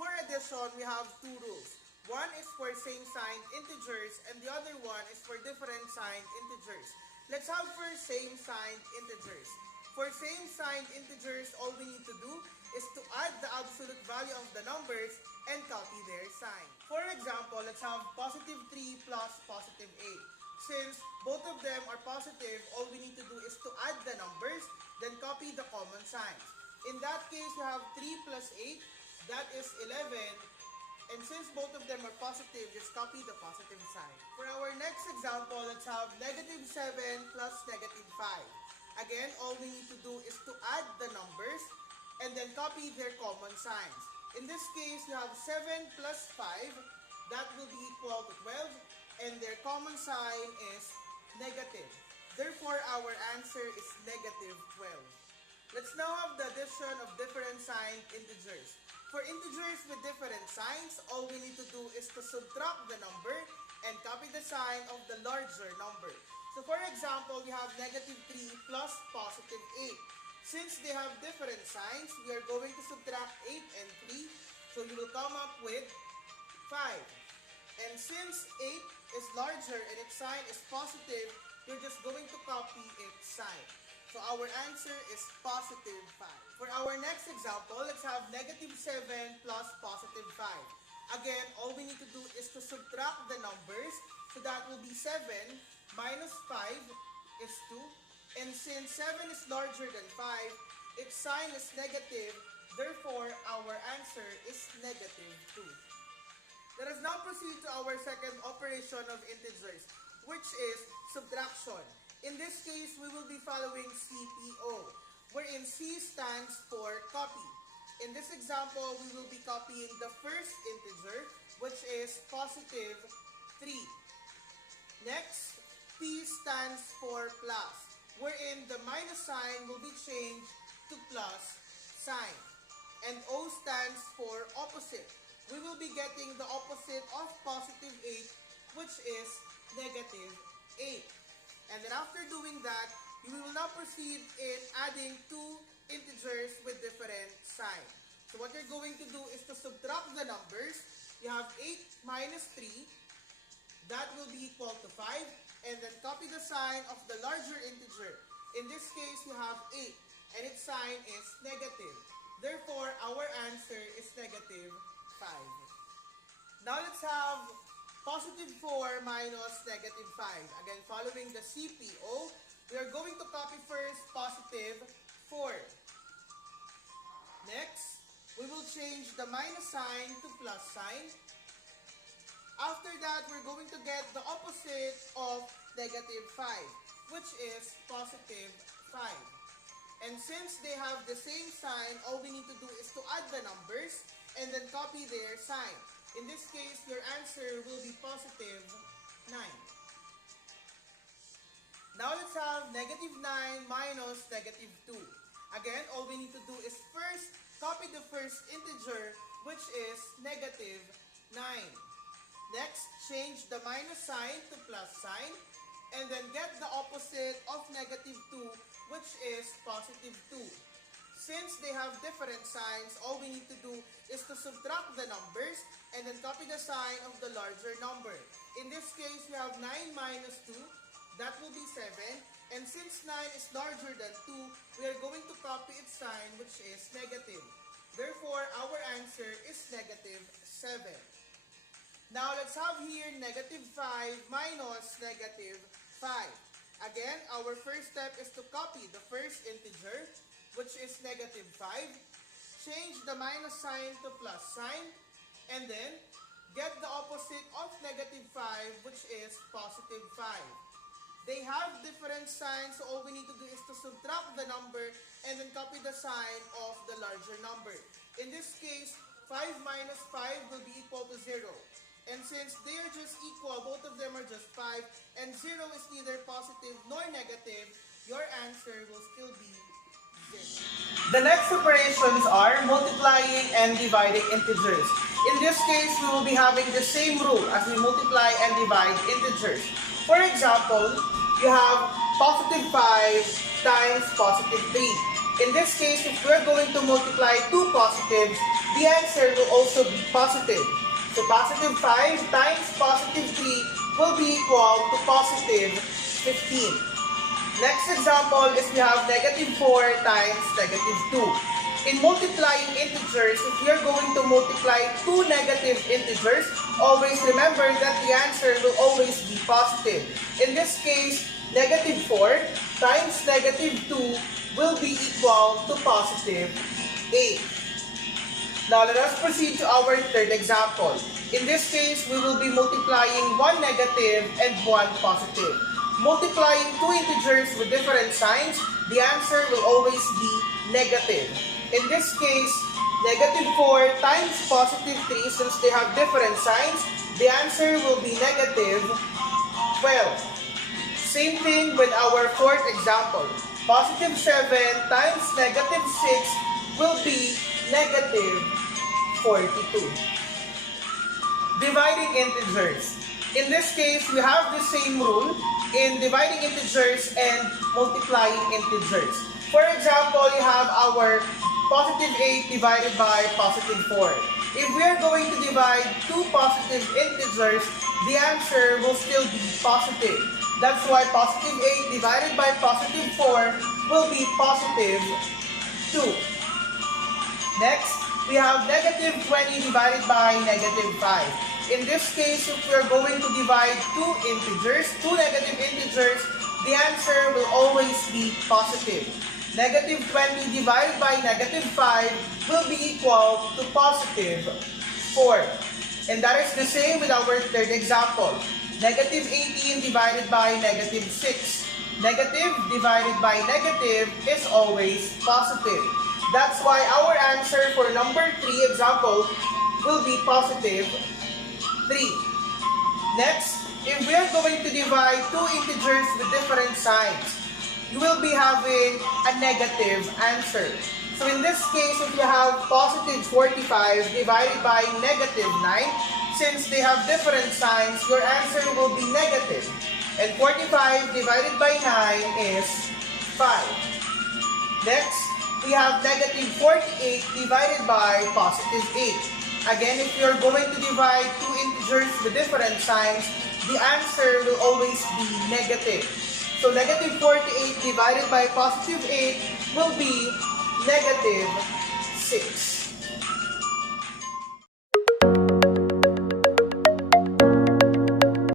For addition, we have two rules. One is for same-signed integers and the other one is for different-signed integers. Let's have first same-signed integers. For same-signed integers, all we need to do is to add the absolute value of the numbers and copy their sign. For example, let's have positive 3 plus positive 8. Since both of them are positive, all we need to do is to add the numbers, then copy the common signs. In that case, we have 3 plus 8, that is 11. And since both of them are positive, just copy the positive sign. For our next example, let's have negative 7 plus negative 5. Again, all we need to do is to add the numbers and then copy their common signs. In this case, we have 7 plus 5. That will be equal to 12. And their common sign is negative. Therefore, our answer is negative 12. Let's now have the addition of different signed integers. For integers with different signs, all we need to do is to subtract the number and copy the sign of the larger number. So for example, we have negative 3 plus positive 8. Since they have different signs, we are going to subtract 8 and 3. So you will come up with 5. And since 8 is larger and its sign is positive, you're just going to copy its sign. So our answer is positive 5. For our next example, let's have negative 7 plus positive 5. Again, all we need to do is to subtract the numbers. So that will be 7 minus 5 is 2. And since 7 is larger than 5, its sign is negative. Therefore, our answer is negative 2. Let us now proceed to our second operation of integers, which is subtraction. In this case, we will be following CPO, wherein C stands for copy. In this example, we will be copying the first integer, which is positive 3. Next, P stands for plus, wherein the minus sign will be changed to plus sign. And O stands for opposite. We will be getting the opposite of positive 8, which is negative 8. And then after doing that, we will now proceed in adding two integers with different sign. So what you're going to do is to subtract the numbers. You have 8 minus 3. That will be equal to 5. And then copy the sign of the larger integer. In this case, you have 8. And its sign is negative. Therefore, our answer is negative 5. Now let's have positive 4 minus negative 5. Again, following the CPO, we are going to copy first positive 4. Next, we will change the minus sign to plus sign. After that, we're going to get the opposite of negative 5, which is positive 5. And since they have the same sign, all we need to do is to add the numbers and then copy their sign. In this case, your answer will be positive 9. Now let's have negative 9 minus negative 2. Again, all we need to do is first copy the first integer, which is negative 9. Next, change the minus sign to plus sign, and then get the opposite of negative 2, which is positive 2. Since they have different signs, all we need to do is to subtract the numbers and then copy the sign of the larger number. In this case, we have 9 minus 2. That will be 7. And since 9 is larger than 2, we are going to copy its sign, which is negative. Therefore, our answer is negative 7. Now, let's have here negative 5 minus negative 5. Again, our first step is to copy the first integer, which is negative 5. Change the minus sign to plus sign. And then, get the opposite of negative 5, which is positive 5. They have different signs, so all we need to do is to subtract the number and then copy the sign of the larger number. In this case, 5 minus 5 will be equal to 0. And since they are just equal, both of them are just 5, and 0 is neither positive nor negative, your answer will still be 0. The next operations are multiplying and dividing integers. In this case, we will be having the same rule as we multiply and divide integers. For example, you have positive 5 times positive 3. In this case, if we're going to multiply two positives, the answer will also be positive. So positive 5 times positive 3 will be equal to positive 15. Next example is we have negative 4 times negative 2. In multiplying integers, if we are going to multiply two negative integers, always remember that the answer will always be positive. In this case, negative 4 times negative 2 will be equal to positive 8. Now let us proceed to our third example. In this case, we will be multiplying one negative and one positive. Multiplying two integers with different signs, the answer will always be negative. In this case, negative 4 times positive 3, since they have different signs, the answer will be negative 12. Same thing with our fourth example. Positive 7 times negative 6 will be negative 42. Dividing integers. In this case, we have the same rule in dividing integers and multiplying integers. For example, you have our positive 8 divided by positive 4. If we are going to divide two positive integers, the answer will still be positive. That's why positive 8 divided by positive 4 will be positive 2. Next, we have negative 20 divided by negative 5. In this case, if we are going to divide two negative integers, the answer will always be positive. Negative 20 divided by negative 5 will be equal to positive 4. And that is the same with our third example. Negative 18 divided by negative 6. Negative divided by negative is always positive. That's why our answer for number 3 example will be positive 3. Next, if we are going to divide two integers with different signs, you will be having a negative answer. So in this case, if you have positive 45 divided by negative 9, since they have different signs, your answer will be negative. And 45 divided by 9 is 5. Next, we have negative 48 divided by positive 8. Again, if you're going to divide two integers with different signs, the answer will always be negative. So negative 48 divided by positive 8 will be negative 6.